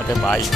Not a bike.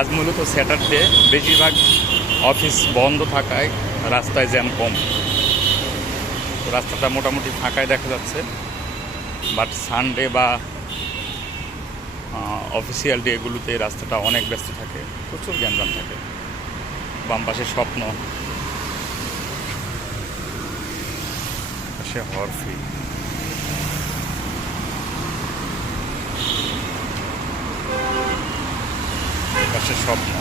আজ মূলত স্যাটারডে, বেশিরভাগ অফিস বন্ধ থাকায় রাস্তায় জ্যাম কম। রাস্তাটা মোটামুটি ফাঁকায় দেখা যাচ্ছে, বাট সানডে বা অফিসিয়াল ডেগুলোতে রাস্তাটা অনেক ব্যস্ত থাকে, প্রচুর গ্যাঞ্জাম থাকে। বাম পাশে স্বপ্ন, পাশে হরফি। পাশে স্বপ্ন।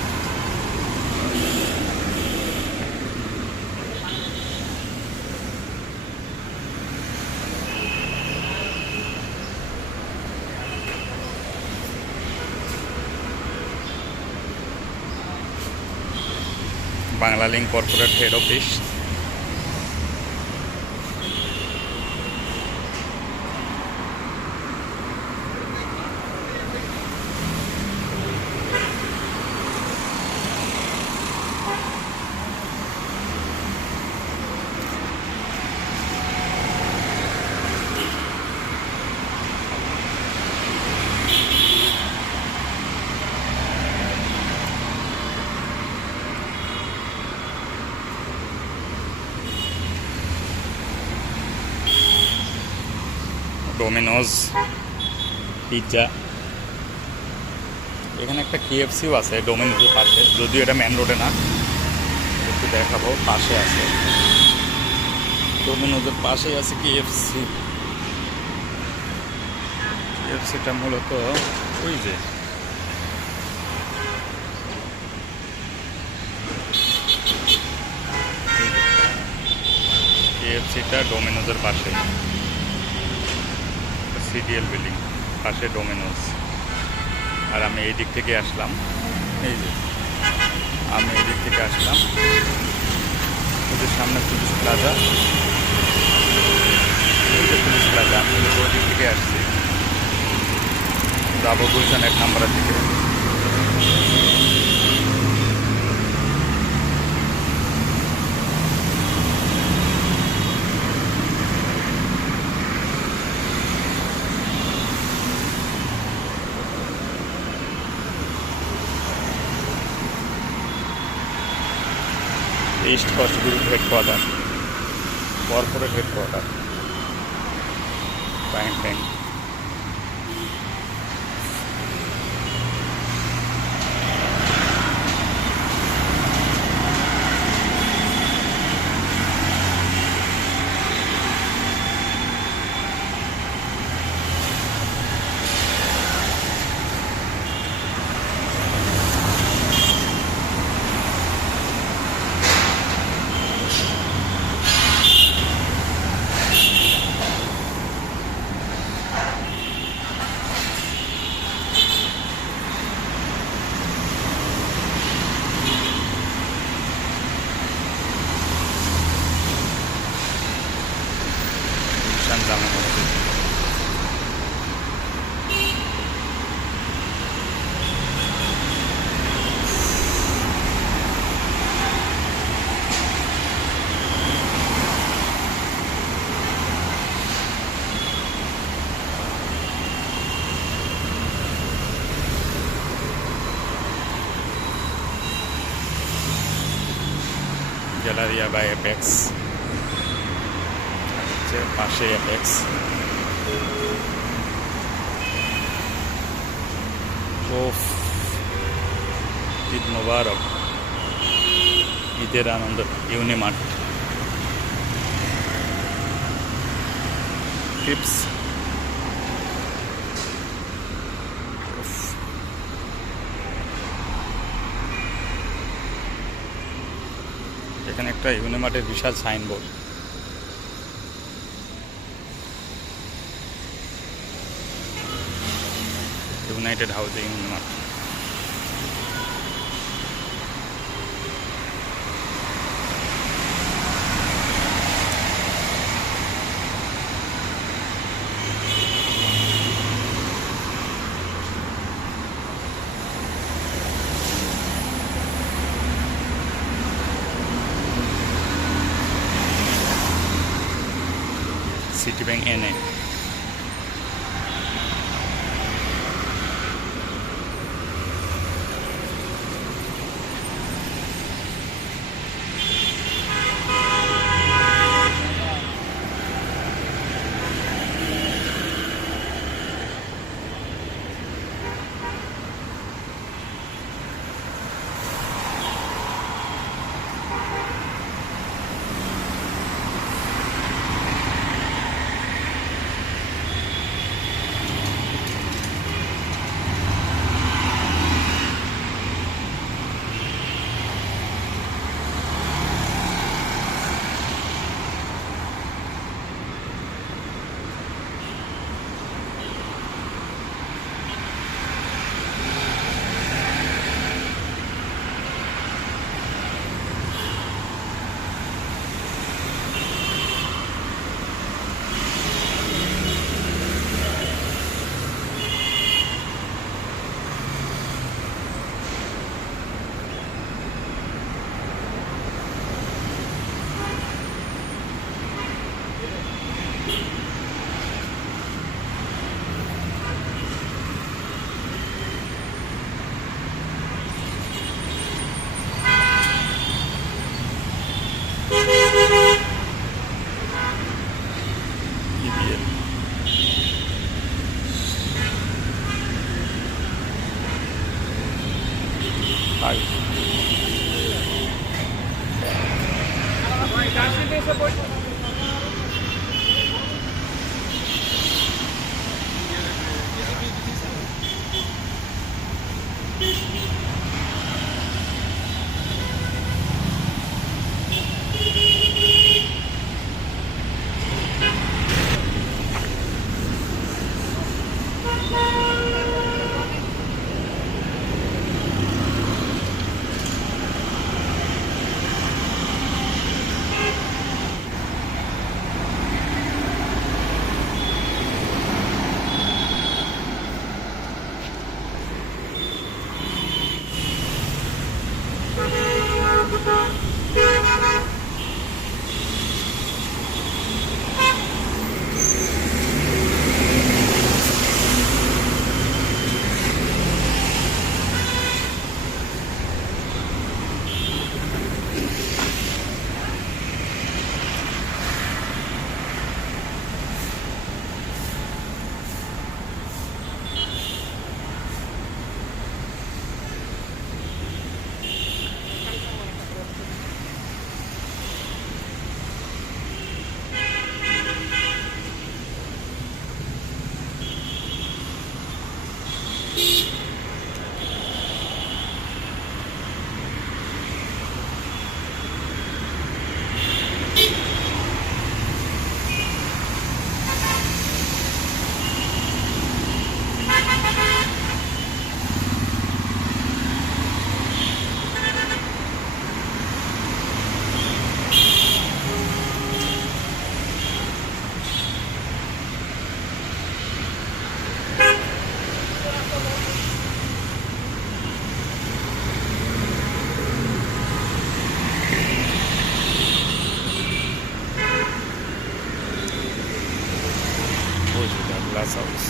Bangla link corporate head office. Domino's pizza, এখানে একটা কেএফসিও আছে ডোমিনোজের পাশে, যদিও এটা মেন রোডে না, একটু দেখাবো। পাশে আছে ডোমিনোজের পাশেই আছে কেএফসি। কেএফসিটা মূলত ওই যে কেএফসিটা ডোমিনোজের পাশে, সিডিএল বিল্ডিং পাশে ডোমিনোজ। আর আমি এই দিক থেকে আসলাম, এই যে আমি এই দিক থেকে আসলাম, ওদের সামনে পুলিশ প্লাজা, ওই যে পুলিশ প্লাজা, আমি ওই দিক থেকে আসছি, যাবো গুলশান 1 নম্বরের দিকে। East coast group headquarter. Corporate headquarter bank. জামা মসজিদ। গ্যালারিয়া বাই অ্যাপেক্স, পাশে অ্যাপেক্স। ওফ, ঈদ মোবারক, ঈদের আনন্দ। Unimart, tips. এখানে একটা ইউনিমার্টের বিশাল signboard. United housing Unimart. City bank NA. Guest house.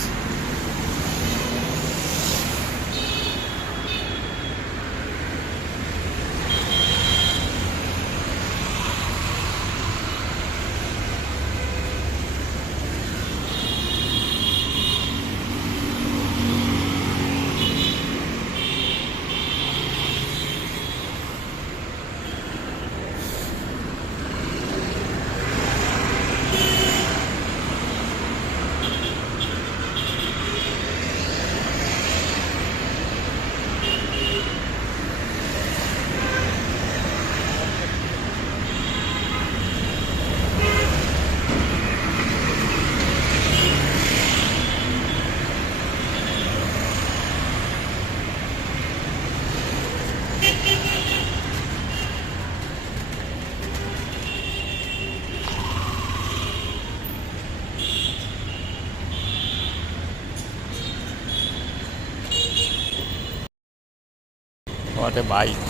What a bike!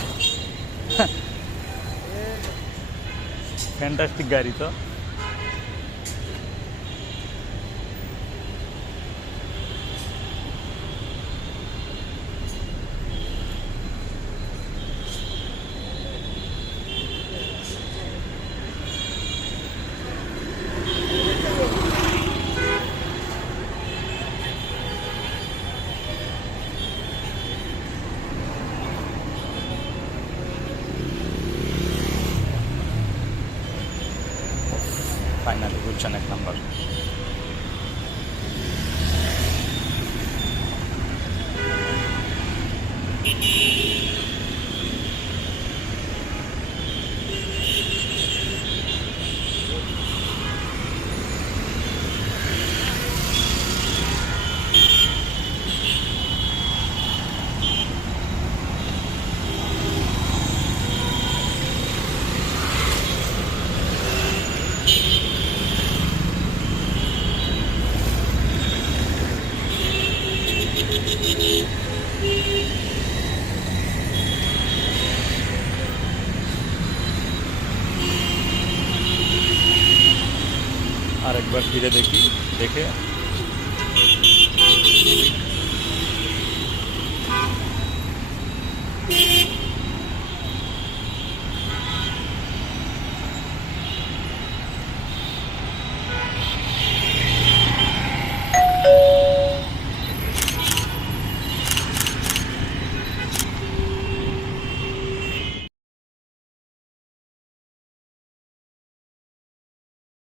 Fantastic गाड़ी तो। ফাইনালি গুলশান 1 নম্বর। আর একবার ফিরে দেখি, দেখে